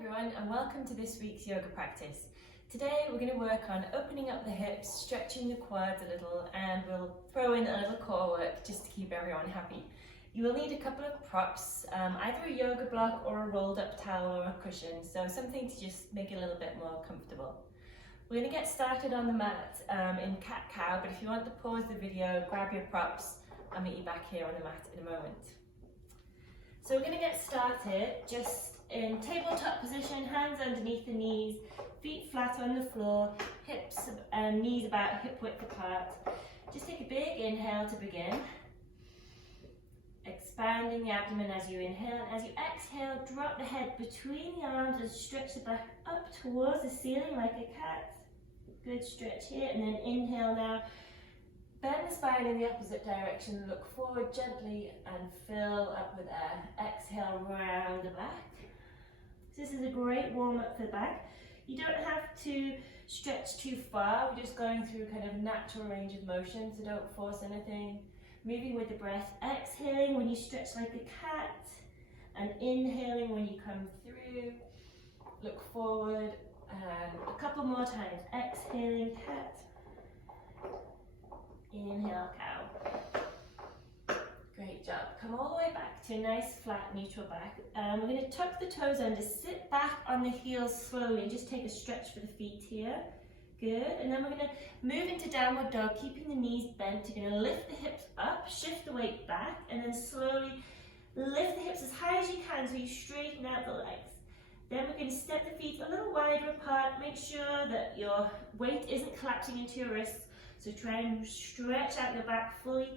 everyone, and welcome to this week's yoga practice. Today we're going to work on opening up the hips, stretching the quads a little, and we'll throw in a little core work just to keep everyone happy. You will need a couple of props, either a yoga block or a rolled up towel or a cushion, so something to just make it a little bit more comfortable. We're going to get started on the mat in cat-cow, but if you want to pause the video, grab your props. I'll meet you back here on the mat in a moment. So we're going to get started just in tabletop position, hands underneath the knees, feet flat on the floor, hips and knees about hip width apart. Just take a big inhale to begin. Expanding the abdomen as you inhale. As you exhale, drop the head between the arms and stretch the back up towards the ceiling like a cat. Good stretch here, and then inhale now. Bend the spine in the opposite direction, look forward gently and fill up with air. Exhale, round the back. This is a great warm-up for the back. You don't have to stretch too far, we're just going through kind of natural range of motion, so don't force anything. Moving with the breath, exhaling when you stretch like a cat, and inhaling when you come through. Look forward, and a couple more times. Exhaling, cat. Inhale, cow. Great job. Come all the way back to a nice flat neutral back. We're going to tuck the toes under, sit back on the heels slowly and just take a stretch for the feet here. Good. And then we're going to move into downward dog, keeping the knees bent. You're going to lift the hips up, shift the weight back, and then slowly lift the hips as high as you can so you straighten out the legs. Then we're going to step the feet a little wider apart. Make sure that your weight isn't collapsing into your wrists. So try and stretch out your back fully.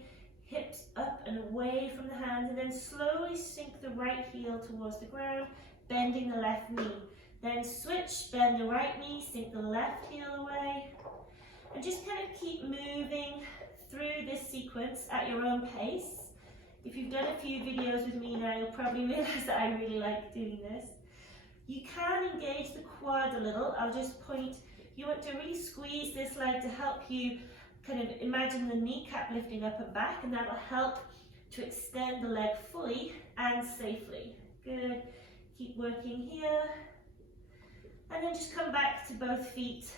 Hips up and away from the hands, and then slowly sink the right heel towards the ground, bending the left knee. Then switch, bend the right knee, sink the left heel away, and just kind of keep moving through this sequence at your own pace. If you've done a few videos with me now, you'll probably realize that I really like doing this. You can engage the quad a little. I'll just point, you want to really squeeze this leg to help you kind of imagine the kneecap lifting up and back, and that will help to extend the leg fully and safely. Good. Keep working here. And then just come back to both feet.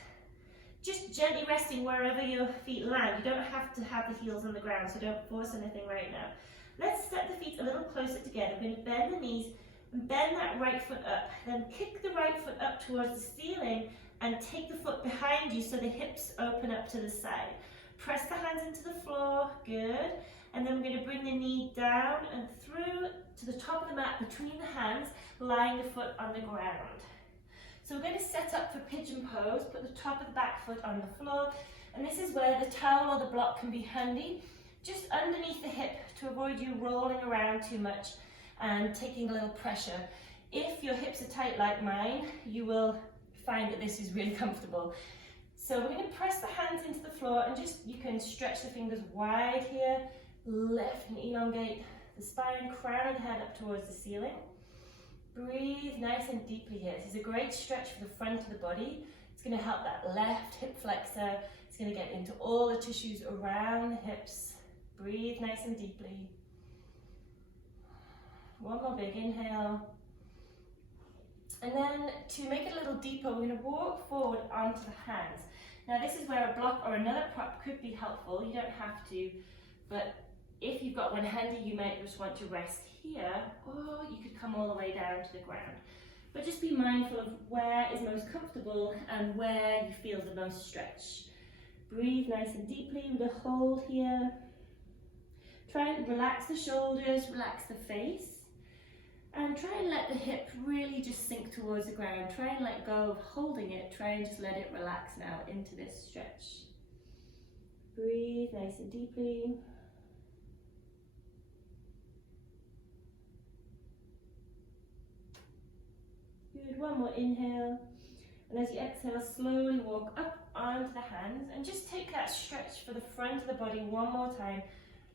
Just gently resting wherever your feet land. You don't have to have the heels on the ground, so don't force anything right now. Let's step the feet a little closer together. We're going to bend the knees and bend that right foot up. Then kick the right foot up towards the ceiling and take the foot behind you so the hips open up to the side. Press the hands into the floor, good. And then we're going to bring the knee down and through to the top of the mat between the hands, lying the foot on the ground. So we're going to set up for pigeon pose, put the top of the back foot on the floor, and this is where the towel or the block can be handy, just underneath the hip to avoid you rolling around too much and taking a little pressure. If your hips are tight like mine, you will find that this is really comfortable. So we're going to press the hands into the floor and just, you can stretch the fingers wide here, lift and elongate the spine, crown the head up towards the ceiling. Breathe nice and deeply here. This is a great stretch for the front of the body. It's going to help that left hip flexor. It's going to get into all the tissues around the hips. Breathe nice and deeply. One more big inhale. And then to make it a little deeper, we're going to walk forward onto the hands. Now this is where a block or another prop could be helpful. You don't have to, but if you've got one handy, you might just want to rest here, or you could come all the way down to the ground. But just be mindful of where is most comfortable and where you feel the most stretch. Breathe nice and deeply with a hold here. Try and relax the shoulders, relax the face. And try and let the hip really just sink towards the ground. Try and let go of holding it. Try and just let it relax now into this stretch. Breathe nice and deeply. Good, one more inhale. And as you exhale, slowly walk up onto the hands and just take that stretch for the front of the body one more time.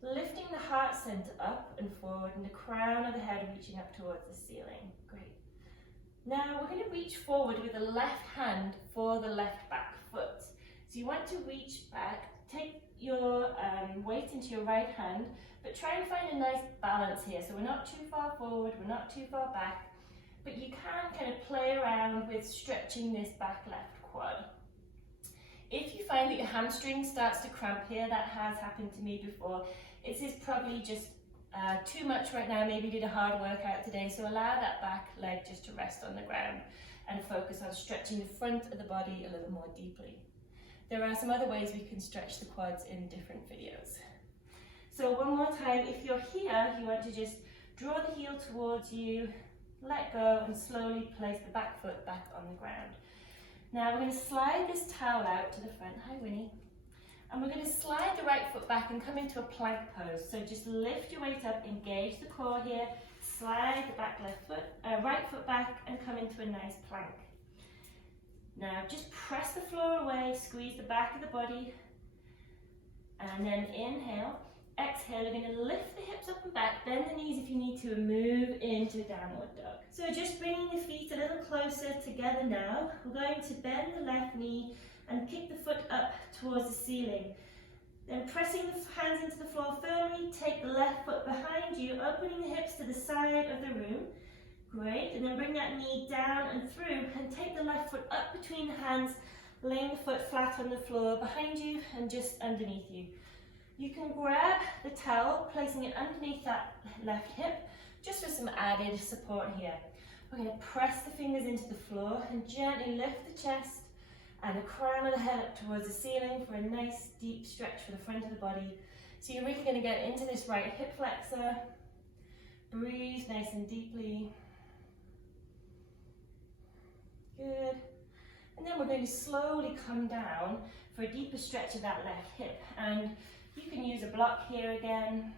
Lifting the heart center up and forward and the crown of the head reaching up towards the ceiling. Great. Now we're going to reach forward with the left hand for the left back foot. So you want to reach back, take your weight into your right hand, but try and find a nice balance here. So we're not too far forward, we're not too far back. but you can kind of play around with stretching this back left quad. If you find that your hamstring starts to cramp here, that has happened to me before, it is probably just too much right now. Maybe you did a hard workout today, so allow that back leg just to rest on the ground and focus on stretching the front of the body a little more deeply. There are some other ways we can stretch the quads in different videos. So one more time, if you're here, you want to just draw the heel towards you, let go, and slowly place the back foot back on the ground. Now we're going to slide this towel out to the front. Hi, Winnie. And we're going to slide the right foot back and come into a plank pose. So just lift your weight up, engage the core here, slide the back right foot back, and come into a nice plank. Now just press the floor away, squeeze the back of the body, and then inhale. Exhale, you're going to lift the hips up and back, bend the knees if you need to, and move into downward dog. So just bringing the feet a little closer together now. We're going to bend the left knee and kick the foot up towards the ceiling. Then pressing the hands into the floor firmly, take the left foot behind you, opening the hips to the side of the room. Great, and then bring that knee down and through, and take the left foot up between the hands, laying the foot flat on the floor behind you and just underneath you. You can grab the towel, placing it underneath that left hip, just for some added support here. We're going to press the fingers into the floor and gently lift the chest and the crown of the head up towards the ceiling for a nice deep stretch for the front of the body. So you're really going to get into this right hip flexor. Breathe nice and deeply. Good. And then we're going to slowly come down for a deeper stretch of that left hip. And you can use a block here again,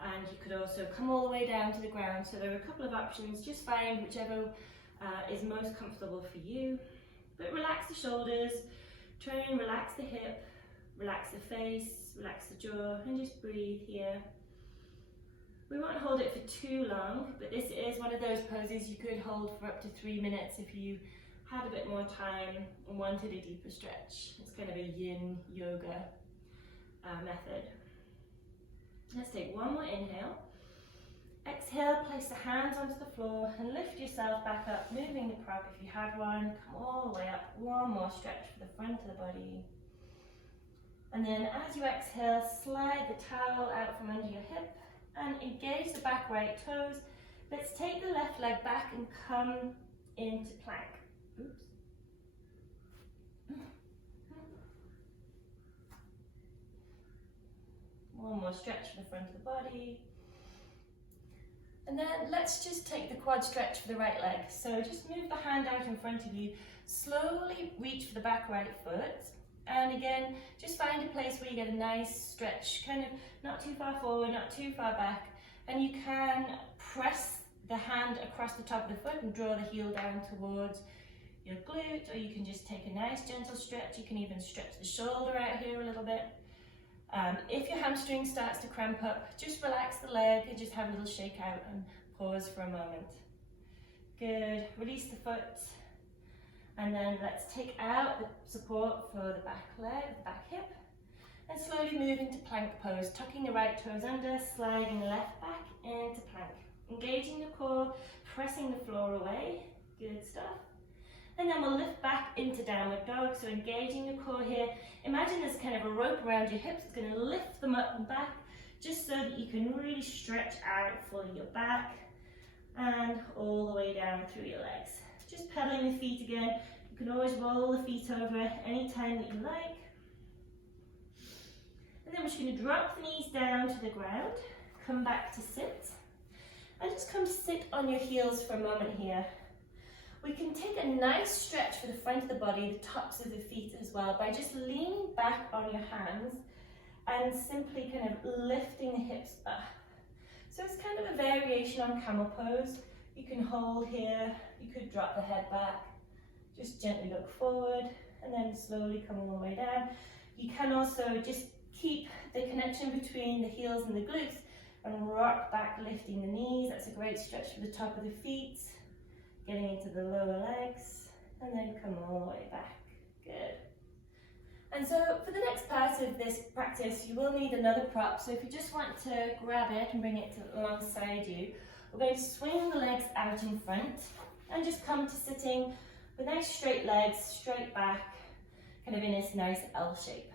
and you could also come all the way down to the ground. So there are a couple of options. Just find whichever is most comfortable for you. But relax the shoulders, try and relax the hip, relax the face, relax the jaw, and just breathe here. We won't hold it for too long, but this is one of those poses you could hold for up to 3 minutes if you had a bit more time and wanted a deeper stretch. It's kind of a yin yoga method. Let's take one more inhale. Exhale, place the hands onto the floor and lift yourself back up, moving the prop if you had one. Come all the way up. One more stretch for the front of the body. And then as you exhale, slide the towel out from under your hip and engage the back right toes. Let's take the left leg back and come into plank. Oops. One more stretch for the front of the body. And then let's just take the quad stretch for the right leg. So just move the hand out in front of you, slowly reach for the back right foot. And again, just find a place where you get a nice stretch, kind of not too far forward, not too far back. And you can press the hand across the top of the foot and draw the heel down towards your glute, or you can just take a nice gentle stretch. You can even stretch the shoulder out here a little bit. If your hamstring starts to cramp up, just relax the leg and just have a little shake out and pause for a moment. Good, release the foot. And then let's take out the support for the back leg, the back hip, and slowly move into plank pose, tucking the right toes under, sliding the left back into plank. Engaging the core, pressing the floor away, good stuff. And then we'll lift back into downward dog, so engaging the core here. Imagine there's kind of a rope around your hips. It's going to lift them up and back, just so that you can really stretch out fully your back and all the way down through your legs. Just pedaling the feet again. You can always roll the feet over anytime that you like. And then we're just going to drop the knees down to the ground, come back to sit, and just come sit on your heels for a moment here. We can take a nice stretch for the front of the body, the tops of the feet as well, by just leaning back on your hands and simply kind of lifting the hips up. So it's kind of a variation on camel pose. You can hold here, you could drop the head back, just gently look forward, and then slowly come all the way down. You can also just keep the connection between the heels and the glutes and rock back, lifting the knees. That's a great stretch for the top of the feet, getting into the lower legs, and then come all the way back. Good. And so for the next part of this practice, you will need another prop. So if you just want to grab it and bring it alongside you, We're going to swing the legs out in front and just come to sitting with nice straight legs, straight back, kind of in this nice L shape.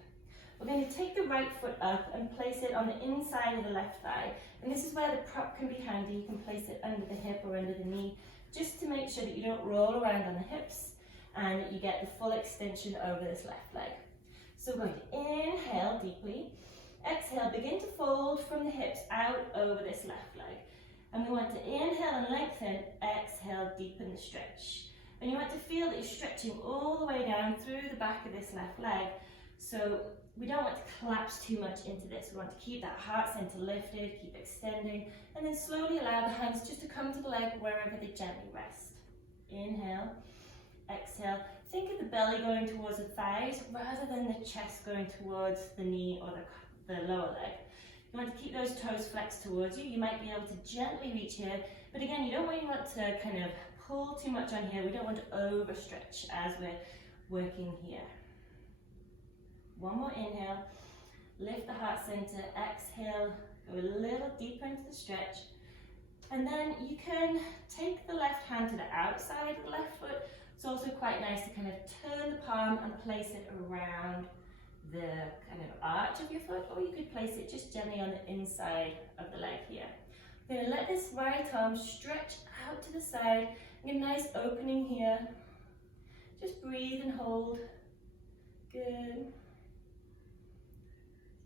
We're going to take the right foot up and place it on the inside of the left thigh. And this is where the prop can be handy. You can place it under the hip or under the knee, just to make sure that you don't roll around on the hips and that you get the full extension over this left leg. So we're going to inhale deeply. Exhale, begin to fold from the hips out over this left leg. And we want to inhale and lengthen, exhale, deepen the stretch. And you want to feel that you're stretching all the way down through the back of this left leg. So we don't want to collapse too much into this. We want to keep that heart center lifted, keep extending, and then slowly allow the hands just to come to the leg wherever they gently rest. Inhale, exhale. Think of the belly going towards the thighs rather than the chest going towards the knee or the lower leg. You want to keep those toes flexed towards you. You might be able to gently reach here, but again, you don't want to kind of pull too much on here. We don't want to overstretch as we're working here. One more inhale, lift the heart center, exhale, go a little deeper into the stretch. And then you can take the left hand to the outside of the left foot. It's also quite nice to kind of turn the palm and place it around the kind of arch of your foot, or you could place it just gently on the inside of the leg here. We're going to let this right arm stretch out to the side. Get a nice opening here. Just breathe and hold. Good.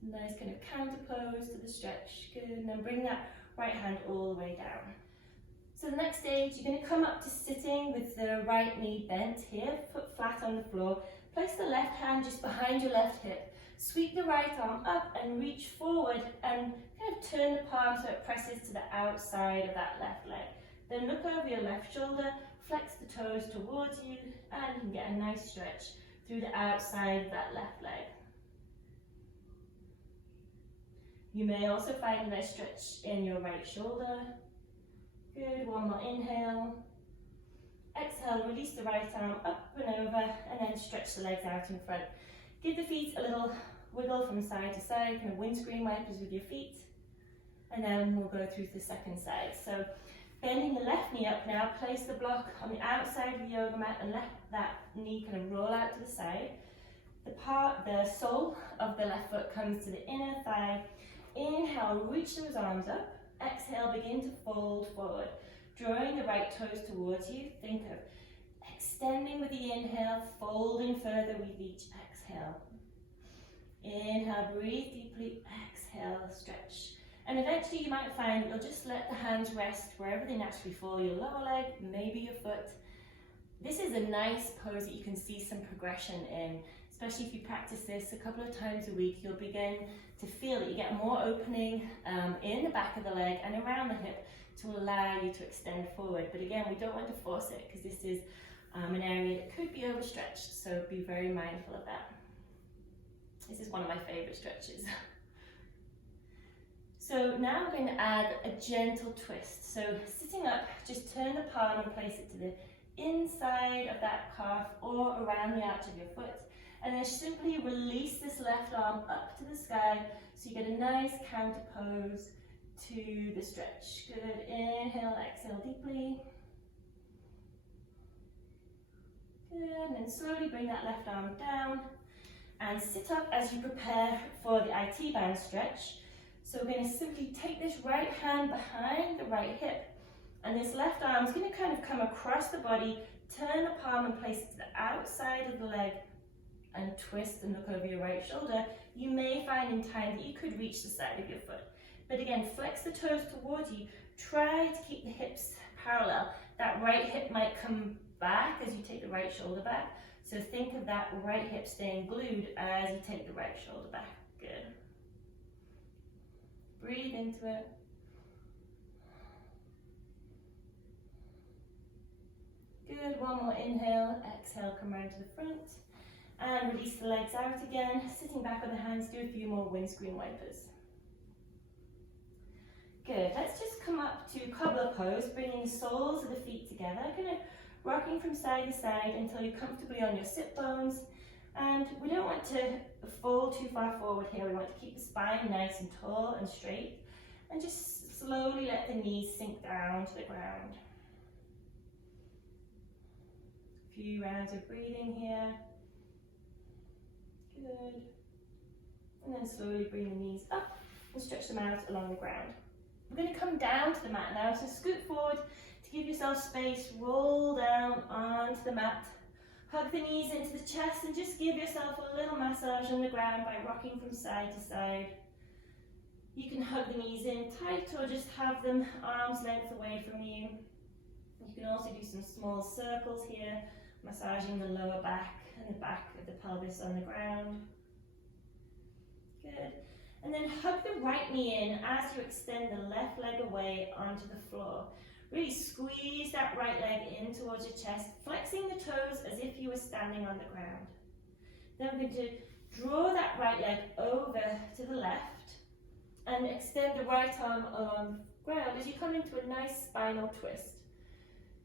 Nice kind of counter pose to the stretch. Good. And then bring that right hand all the way down. So the next stage, you're going to come up to sitting with the right knee bent here, foot flat on the floor. Place the left hand just behind your left hip. Sweep the right arm up and reach forward and kind of turn the palm so it presses to the outside of that left leg. Then look over your left shoulder, flex the toes towards you, and you can get a nice stretch through the outside of that left leg. You may also find a nice stretch in your right shoulder. Good, one more inhale. Exhale, release the right arm up and over, and then stretch the legs out in front. Give the feet a little wiggle from side to side, kind of windscreen wipers with your feet. And then we'll go through to the second side. So bending the left knee up now, place the block on the outside of the yoga mat and let that knee kind of roll out to the side. The sole of the left foot comes to the inner thigh. Inhale, reach those arms up. Exhale, begin to fold forward. Drawing the right toes towards you. Think of extending with the inhale, folding further with each exhale. Inhale, breathe deeply. Exhale, stretch. And eventually you might find you'll just let the hands rest wherever they naturally fall, your lower leg, maybe your foot. This is a nice pose that you can see some progression in, especially if you practice this a couple of times a week. You'll begin to feel that you get more opening in the back of the leg and around the hip to allow you to extend forward. But again, we don't want to force it because this is an area that could be overstretched, so be very mindful of that. This is one of my favorite stretches. So now we're going to add a gentle twist. So sitting up, just turn the palm and place it to the inside of that calf or around the arch of your foot. And then simply release this left arm up to the sky so you get a nice counter pose to the stretch. Good. Inhale, exhale deeply. Good. And then slowly bring that left arm down and sit up as you prepare for the IT band stretch. So we're going to simply take this right hand behind the right hip, and this left arm is going to kind of come across the body, turn the palm and place it to the outside of the leg, and twist and look over your right shoulder. You may find in time that you could reach the side of your foot. But again, flex the toes towards you. Try to keep the hips parallel. That right hip might come back as you take the right shoulder back. So think of that right hip staying glued as you take the right shoulder back. Good. Breathe into it. Good, one more inhale, exhale, come round to the front. And release the legs out again. Sitting back on the hands, do a few more windscreen wipers. Good, let's just come up to Cobbler Pose, bringing the soles of the feet together, kind of rocking from side to side until you're comfortably on your sit bones. And we don't want to fall too far forward here. We want to keep the spine nice and tall and straight. And just slowly let the knees sink down to the ground. A few rounds of breathing here. Good. And then slowly bring the knees up and stretch them out along the ground. We're going to come down to the mat now, so scoot forward to give yourself space, roll down onto the mat. Hug the knees into the chest and just give yourself a little massage on the ground by rocking from side to side. You can hug the knees in tight or just have them arm's length away from you. You can also do some small circles here, massaging the lower back and the back of the pelvis on the ground. Good. And then hug the right knee in as you extend the left leg away onto the floor. Really squeeze that right leg in towards your chest, flexing the toes as if you were standing on the ground. Then we're going to draw that right leg over to the left and extend the right arm along the ground as you come into a nice spinal twist.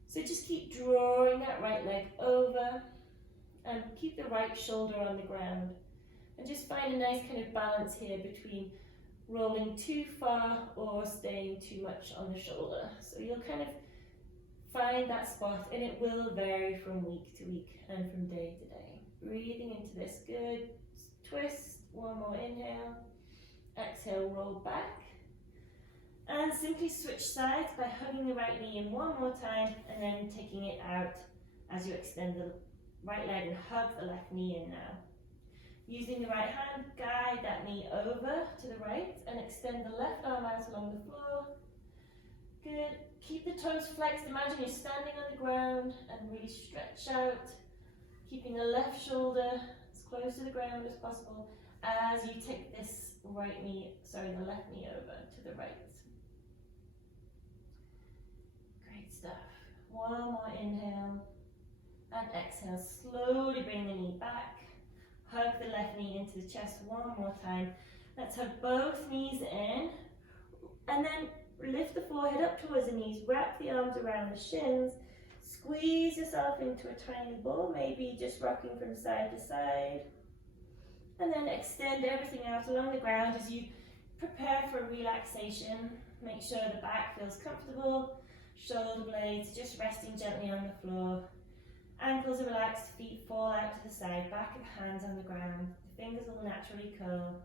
So just keep drawing that right leg over and keep the right shoulder on the ground. And just find a nice kind of balance here between rolling too far or staying too much on the shoulder. So you'll kind of find that spot, and it will vary from week to week and from day to day. Breathing into this, good. Twist, one more inhale. Exhale, roll back. And simply switch sides by hugging the right knee in one more time and then taking it out as you extend the right leg and hug the left knee in now. Using the right hand, guide that knee over to the right and extend the left arm out along the floor. Good. Keep the toes flexed. Imagine you're standing on the ground and really stretch out, keeping the left shoulder as close to the ground as possible as you take this the left knee over to the right. Great stuff. One more inhale and exhale. Slowly bring the knee back. Hug the left knee into the chest one more time. Let's hug both knees in and then lift the forehead up towards the knees. Wrap the arms around the shins. Squeeze yourself into a tiny ball, maybe just rocking from side to side. And then extend everything out along the ground as you prepare for relaxation. Make sure the back feels comfortable. Shoulder blades just resting gently on the floor. Ankles are relaxed, feet fall out to the side, back of hands on the ground. The fingers will naturally curl.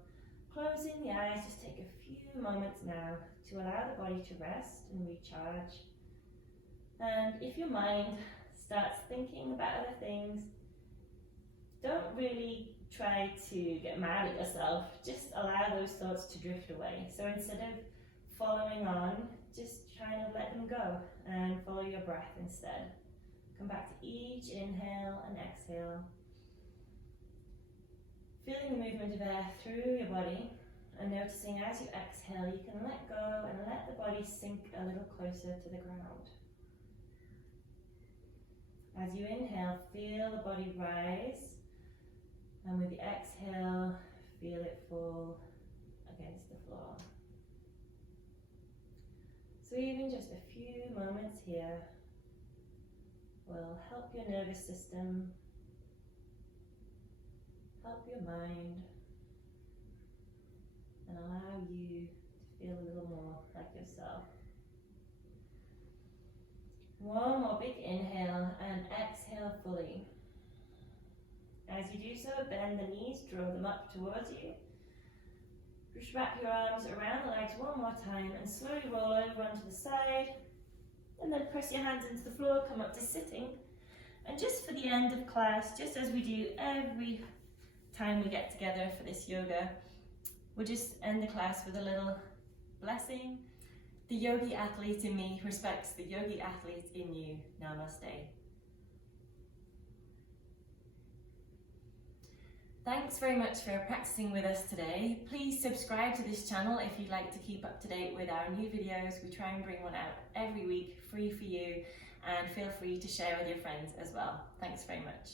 Closing the eyes, just take a few moments now to allow the body to rest and recharge. And if your mind starts thinking about other things, don't really try to get mad at yourself. Just allow those thoughts to drift away. So instead of following on, just try and let them go and follow your breath instead. Come back to each inhale and exhale. Feeling the movement of air through your body and noticing as you exhale, you can let go and let the body sink a little closer to the ground. As you inhale, feel the body rise, and with the exhale, feel it fall against the floor. So even just a few moments here will help your nervous system, help your mind, and allow you to feel a little more like yourself. One more big inhale and exhale fully. As you do so, bend the knees, draw them up towards you. Just wrap your arms around the legs one more time and slowly roll over onto the side. And then press your hands into the floor, come up to sitting. And just for the end of class, just as we do every time we get together for this yoga, we'll just end the class with a little blessing. The yogi athlete in me respects the yogi athlete in you. Namaste. Thanks very much for practicing with us today. Please subscribe to this channel if you'd like to keep up to date with our new videos. We try and bring one out every week, free for you, and feel free to share with your friends as well. Thanks very much.